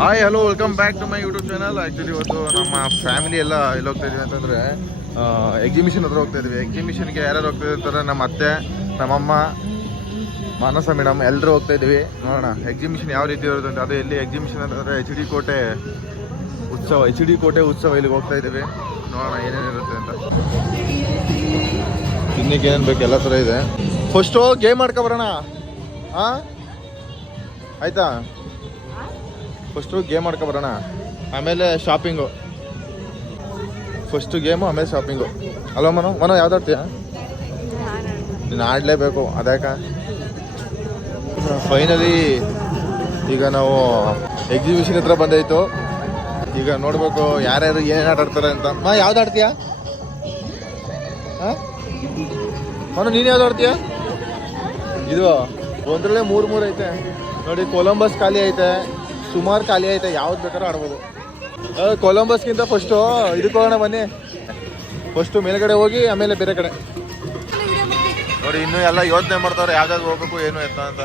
Hi hello welcome back to my YouTube channel. Actually ಇವತ್ತು ನಮ್ಮ family ಎಲ್ಲ ಎಲ್ಲಿ ಹೋಗ್ತಾ ಇದೀವಿ ಅಂತಂದರೆ ಎಕ್ಸಿಬಿಷನ್ ಹತ್ರ ಹೋಗ್ತಾ ಇದೀವಿ. ಎಕ್ಸಿಬಿಷನ್ಗೆ ಯಾರ್ಯಾರು ಹೋಗ್ತಾ ಇರ್ತಾರೆ, ನಮ್ಮ ಅತ್ತೆ, ನಮ್ಮಮ್ಮ, ಮಾನಸ ಮೇಡಮ್ ಎಲ್ಲರೂ ಹೋಗ್ತಾ ಇದೀವಿ. ನೋಡೋಣ ಎಕ್ಸಿಬಿಷನ್ ಯಾವ ರೀತಿ ಇರುತ್ತೆ ಅಂತ. ಅದು ಎಲ್ಲಿ ಎಕ್ಸಿಬಿಷನ್ ಅಂತಂದರೆ ಎಚ್ ಡಿ ಕೋಟೆ ಉತ್ಸವ ಇಲ್ಲಿಗೆ ಹೋಗ್ತಾ ಇದ್ದೀವಿ. ನೋಡೋಣ ಏನೇನಿರುತ್ತೆ ಅಂತ. ತಿನ್ನಕ್ಕೆ ಏನೇನು ಬೇಕು ಎಲ್ಲ ಥರ ಇದೆ. ಫಸ್ಟು ಗೇಮ್ ಆಡ್ಕೊಬರೋಣ. ಹಾಂ ಆಯಿತಾ, ಫಸ್ಟು ಗೇಮ್ ಆಡ್ಕೊಬರೋಣ, ಆಮೇಲೆ ಶಾಪಿಂಗು. ಫಸ್ಟು ಗೇಮು ಆಮೇಲೆ ಶಾಪಿಂಗು. ಅಲ್ವ ಮನೋ ಯಾವ್ದು ಆಡ್ತೀಯ? ನೀನು ಆಡಲೇಬೇಕು. ಅದ್ಯಾಕ ಫೈನಲಿ ಈಗ ನಾವು ಎಕ್ಸಿಬಿಷನ್ ಹತ್ರ ಬಂದಾಯಿತು. ಈಗ ನೋಡಬೇಕು ಯಾರ್ಯಾರು ಏನೇನು ಆಟಾಡ್ತಾರೆ ಅಂತ. ಯಾವ್ದು ಆಡ್ತೀಯ? ಹಾಂ ಮನು ನೀನು ಯಾವ್ದು ಆಡ್ತೀಯ? ಇದು ಒಂದರಲ್ಲೇ ಮೂರು ಐತೆ ನೋಡಿ. ಕೊಲಂಬಸ್ ಖಾಲಿ ಐತೆ, ಸುಮಾರು ಖಾಲಿ ಐತೆ, ಯಾವ್ದು ಬೇಕಾದ್ರೂ ಆಡ್ಬೋದು. ಕೊಲಂಬಸ್ಗಿಂತ ಫಸ್ಟು ಇದಕ್ಕೆ ಹೋಗೋಣ ಬನ್ನಿ. ಫಸ್ಟು ಮೇಲ್ಗಡೆ ಹೋಗಿ ಆಮೇಲೆ ಬೇರೆ ಕಡೆ ನೋಡಿ. ಇನ್ನೂ ಎಲ್ಲ ಯೋಚನೆ ಮಾಡ್ತಾವ್ರೆ ಯಾವ್ದಾದ್ರು ಹೋಗ್ಬೇಕು ಏನು ಎತ್ತ ಅಂತ.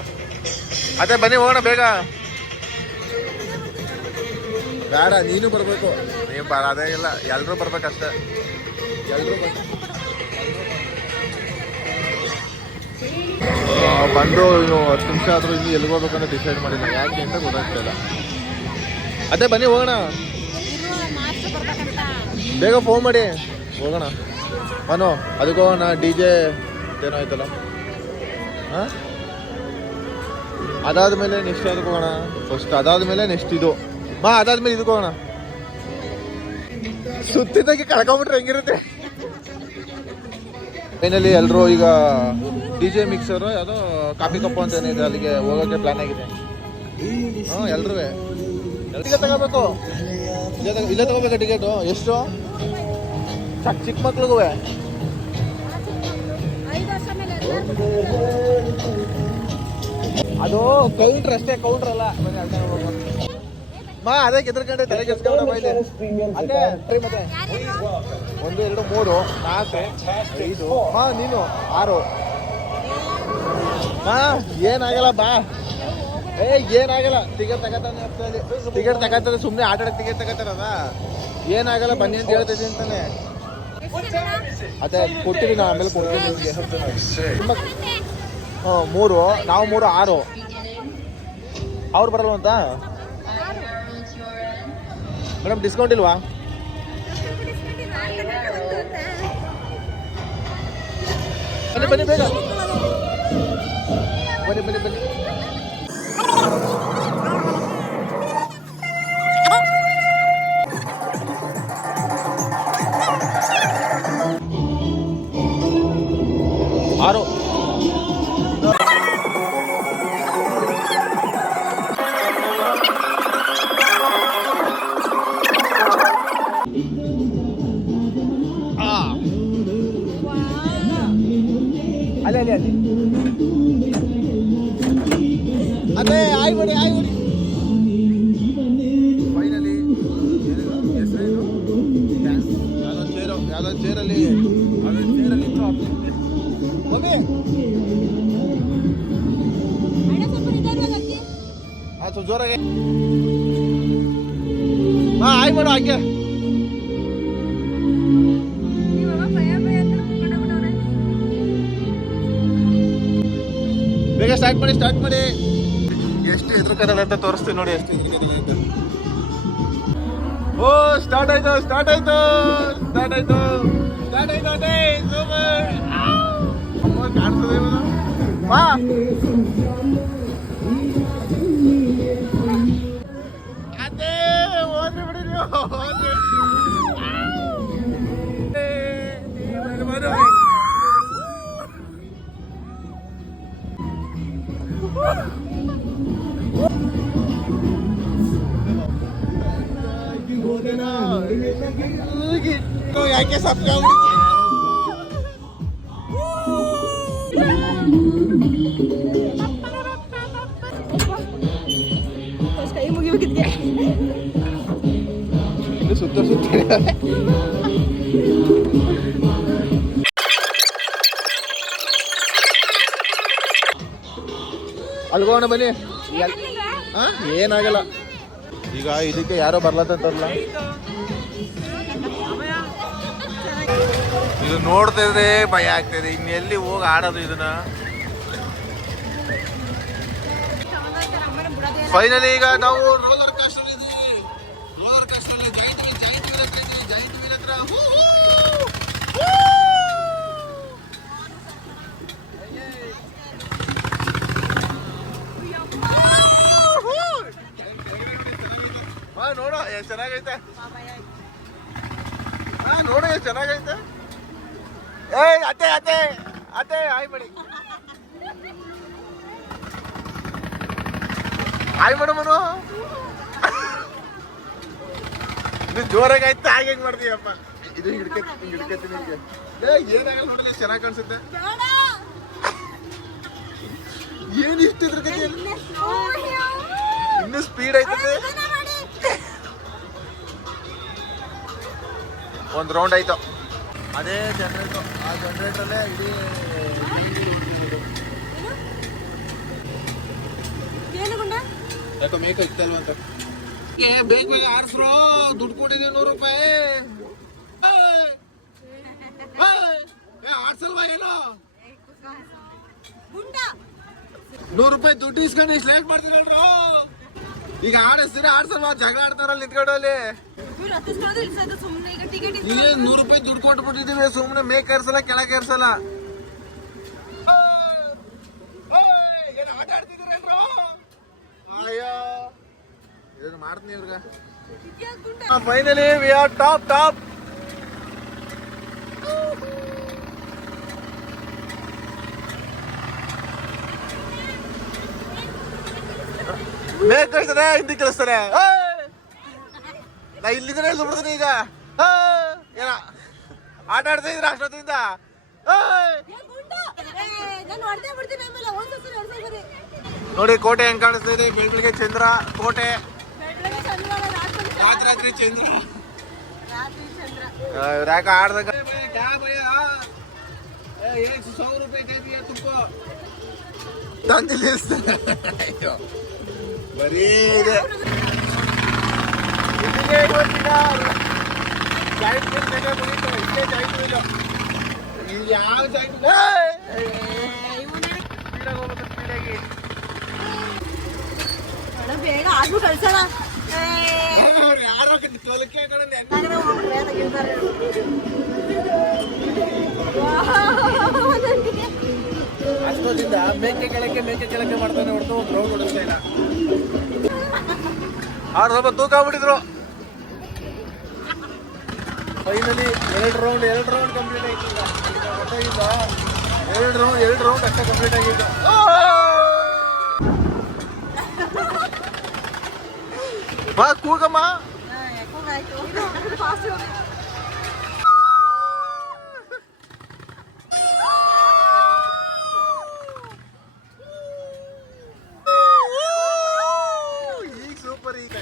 ಅದೇ ಬನ್ನಿ ಹೋಗೋಣ ಬೇಗ. ಬೇಡ ನೀನು ಬರಬೇಕು. ನೀವು ಅದೇ ಇಲ್ಲ, ಎಲ್ಲರೂ ಬರ್ಬೇಕಷ್ಟೇ. ಎಲ್ಲರೂ ಬಂದು ಇನ್ನು 10 ನಿಮಿಷ ಆದರೂ ಇನ್ನು ಎಲ್ಲಿಗೆ ಹೋಗ್ಬೇಕಂತ ಡಿಸೈಡ್ ಮಾಡಿಲ್ಲ. ಯಾಕೆ ಅಂತ ಗೊತ್ತಾಗ್ತಿಲ್ಲ. ಅದೇ ಬನ್ನಿ ಹೋಗೋಣ, ಬೇಗ ಫೋನ್ ಮಾಡಿ ಹೋಗೋಣ. ಮನು ಅದಕ್ಕೆ ಹೋಗೋಣ. DJ ಏನೋ ಆಯ್ತಲ್ಲ. ಹಾಂ ಅದಾದಮೇಲೆ ನೆಕ್ಸ್ಟ್ ಅದಕ್ಕೆ ಹೋಗೋಣ. ಫಸ್ಟ್ ಅದಾದಮೇಲೆ ನೆಕ್ಸ್ಟ್ ಇದು. ಅದಾದ್ಮೇಲೆ ಇದಕ್ಕೆ ಹೋಗೋಣ. ಸುತ್ತಿದ್ದಾಗೆ ಕಳ್ಕೊಂಬಿಟ್ರೆ ಹೆಂಗಿರುತ್ತೆ. ಫೈನಲಿ ಎಲ್ಲರೂ ಈಗ DJ ಮಿಕ್ಸರು ಯಾವುದೋ ಕಾಫಿ ಕಪ್ಪು ಅಂತ ಏನಿದೆ ಅಲ್ಲಿಗೆ ಹೋಗೋಕ್ಕೆ ಪ್ಲಾನ್ ಆಗಿದೆ. ಹಾಂ ಎಲ್ಲರೂ ಟಿಕೆಟ್ ತಗೋಬೇಕು. ಇಲ್ಲೇ ತಗೋಬೇಕಾ ಟಿಕೆಟು? ಎಷ್ಟು? ಚಿಕ್ಕ ಮಕ್ಳಿಗೂ ಅದು ಕೌಂಟ್ರ್ ಅಷ್ಟೇ, ಕೌಂಟ್ರ್ ಅಲ್ಲ. ಅದಕ್ಕೆ ಎದುರ್ಗಂಡೆ ತಲೆ ಕೆಸ್ಕೊಂಡ ಬೈದೆ. ಅಲ್ಲೇ ಮತ್ತೆ 1 2 3 4 5 ನೀನು 6. ಏನಾಗಲ್ಲ ಬಾ. ಏನಾಗಲ್ಲ. ಟಿಕೆಟ್ ತಗೋತಾರೆ ಸುಮ್ಮನೆ ಆಟ ಆಡಕ್ಕೆ ಟಿಕೆಟ್ ತಗೋತಾರದ. ಏನಾಗಲ್ಲ ಬನ್ನಿ ಅಂತ ಹೇಳ್ತಿದ್ದೀನಿ ಅಂತಾನೆ. ಅದೇ ಕೊಡ್ತೀನಿ ನಾ, ಆಮೇಲೆ ಕೊಡ್ತೀನಿ ನಿಮಗೆ. 3 ನಾವು 3 6. ಅವ್ರು ಬರಲ್ವ ಅಂತ ಮೇಡಮ್? ಡಿಸ್ಕೌಂಟ್ ಇಲ್ವಾ? ಬನ್ನಿ ಬನ್ನಿ ಬೇಗ ಬನ್ನಿ. ಆರು ಅಲ್ಲಿ ಅದೇ ಆಯ್ಬಿಡಿ. ಫೈನಲಿ ಯಾವ್ದೋ ಚೇರಲ್ಲಿ ಸ್ವಲ್ಪ ಜೋರಾಗೆ. ಆಯ್ಬಿಡು ಹಾಗೆ. ಬೇಗ ಸ್ಟಾರ್ಟ್ ಮಾಡಿ. ಎಷ್ಟು ಎದುರುಕದ ಅಂತ ತೋರಿಸ್ತೀವಿ ನೋಡಿ. ಎಷ್ಟು ಓ ಸ್ಟಾರ್ಟ್ ಆಯ್ತು ಅದೇ ಕಾಣ್ತದೆ. ಅದೇ ಹೋದ್ರಿ ಬಿಡಿ ನೀವು. ಯಾಕೆ ಸಪ್ಕ ಕೈ ಮುಗಿ ಹೋಗಿದ್ದೆ. ಸುತ್ತ ಅಲ್ಗೋಣ ಬನ್ನಿ. ಏನಾಗಲ್ಲ. ಈಗ ಇದಕ್ಕೆ ಯಾರೋ ಬರ್ಲತ್ತಂತಾರಲ್ಲ, ಇದು ನೋಡ್ತಿದ್ರೆ ಭಯ ಆಗ್ತದೆ. ಇನ್ನೆಲ್ಲಿ ಹೋಗಿ ಆಡೋದು ಇದನ್ನ. ಫೈನಲಿ ಈಗ ನಾವು ರೋಲರ್ ಕಾಸ್ಟರ್ ಇದ್ದೀವಿ. ರೋಲರ್ ಕಾಸ್ಟರ್ ಜಾಯಿಂಟ್ ವೀಲ್ ಹತ್ರ ಇದ್ದೀವಿ. ಜಾಯಿಂಟ್ ವೀಲ್ ಹತ್ರ ನೋಡೋ ಎಷ್ಟು ಚೆನ್ನಾಗೈತೆ. ನೋಡು ಎಷ್ಟು ಚೆನ್ನಾಗೈತೆ. ಏಯ್ ಅತ್ತೆ ಅತ್ತೆ ಅತ್ತೆ ಹಾಯ್ ಮಾಡಿ, ಹಾಯ್ ಮೇಡಮನು. ಇದು ಜೋರಾಗಿ ಆಯ್ತು. ಹಾಗೆ ಹೆಂಗ್ ಮಾಡ್ತೀಯಪ್ಪ? ಇದು ಹಿಡ್ಕತ್ತೀನಿ ಈಗ. ಏನಾಗಲ್ಲ ನೋಡಲಿ, ಎಷ್ಟು ಚೆನ್ನಾಗಿ ಕಾಣಿಸುತ್ತೆ. ಏನ್ ಇಷ್ಟಿದ್ರ ಕತೆ? ಇನ್ನು ಸ್ಪೀಡ್ ಆಯ್ತದೆ. ಒಂದು ರೌಂಡ್ ಆಯ್ತು. ಅದೇ ಜನರೇಟರ್, ಆ ಜನರೇಟರಲ್ಲೇ ಇಡೀ ಯಾಕೋ ಮೇಕ ಇತ್ತಲ್ವ ಅಂತ ಬೇಗ ಬೇಗ ಆರಿಸ್ರು. ದುಡ್ಡು ಕೊಟ್ಟಿದ್ದೀವಿ 100 ರೂಪಾಯಿ. ಆಡ್ಸಲ್ವಾ ಏನು? 100 ರೂಪಾಯಿ ದುಡ್ಡು ಇಸ್ಕೊಂಡು ಇಷ್ಟು ಲೇಟ್ ಮಾಡ್ತೀರಲ್ರು. ಈಗ ಆಡಿಸ್ತೀರ ಆಡ್ಸಲ್ವಾ? ಜಗಳ ಆಡ್ತಾರಲ್ಲ ನಿಂತ್ಕೊಂಡಲ್ಲಿ. ನೀವೇನು 100 ರೂಪಾಯಿ ದುಡ್ಡು ಕೊಟ್ಬಿಟ್ಟಿದ್ದೀವಿ, ಸುಮ್ಮನೆ ಮೇಕ್ ಏರ್ಸಲ್ಲ ಕೆಳಗೆ ಏರ್ಸಲ್ಲ. ಏನು ಆಟ ಆಡ್ತಿದ್ದೀರಲ್ರು? ಅಯ್ಯೋ ಇದನ್ನು ಮಾಡ್ತೀನಿ ಇವ್ರಿಗೆ. Finally we are top. Make ಕಳಿಸ್ತಾರೆ, ಹಿಂದಿ ಕಳಿಸ್ತಾರೆ. ನಾ ಇಲ್ಲಿದ್ರೆ ಸುಬಿಡ್ತೀನಿ ಈಗ. ಏನ ಆಟ ಆಡ್ತಾ ಇದ್ರ ಅಷ್ಟೊತ್ತಿಂದ? ನೋಡಿ ಕೋಟೆ ಹೆಂಗ್ ಕಾಣಿಸ್ತಾ ಇದೆ. ಬೆಳಗ್ಗೆ ಚಂದ್ರ, ಕೋಟೆ, ರಾತ್ರಿ ಚಂದ್ರ. ಯಾಕ ಆಡ್ದಾಗ 100 ರೂಪಾಯಿ ತುಪ್ಪ ತಂದಿಲ್ಲ. ಬರೀ ಇದೆ. ಯಾವ ಜಾಯಿಂಟ್ ಸ್ಪೀಡಾಗಿ ಬೇಗ ಆದ್ರೂ ಕಳ್ಸೋಣ. ಯಾರೋ ತೋಲಕ್ಕೆ ಅಷ್ಟೊಂದಿಂದ ಮೇಕೆ ಕೆಳಕ್ಕೆ ಮಾಡ್ತಾನೆ ಹೊರತು ಒಂದು ರೌಂಡ್ ಹೊಡಿಸ್ತಾ ಇಲ್ಲ. ಅವ್ರು ಸ್ವಲ್ಪ ತೂಕ ಆಗ್ಬಿಟ್ಟಿದ್ರು. ಫೈನಲಿ 2 ರೌಂಡ್ ಕಂಪ್ಲೀಟ್ ಆಯ್ತು. ಈಗ 2 ರೌಂಡ್ ಅಷ್ಟೇ ಕಂಪ್ಲೀಟ್ ಆಗಿತ್ತು. ಬಾ ಕೂಗಮ್ಮ. ಈಗ ಸೂಪರ್. ಈಗ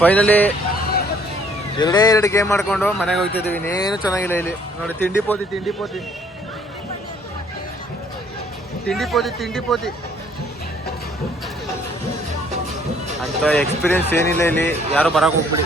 ಫೈನಲಿ 2 ಗೇಮ್ ಮಾಡ್ಕೊಂಡು ಮನೆಗೆ ಹೋಗ್ತಿದ್ದೀವಿ. ಇನ್ನೇನು ಚೆನ್ನಾಗಿಲ್ಲ ಇಲ್ಲಿ. ನೋಡಿ ತಿಂಡಿ ಪೋತಿ ಅಂತ ಎಕ್ಸ್ಪೀರಿಯನ್ಸ್ ಏನಿಲ್ಲ ಇಲ್ಲಿ. ಯಾರು ಬರಕ್ಕೆ ಹೋಗ್ಬಿಡಿ.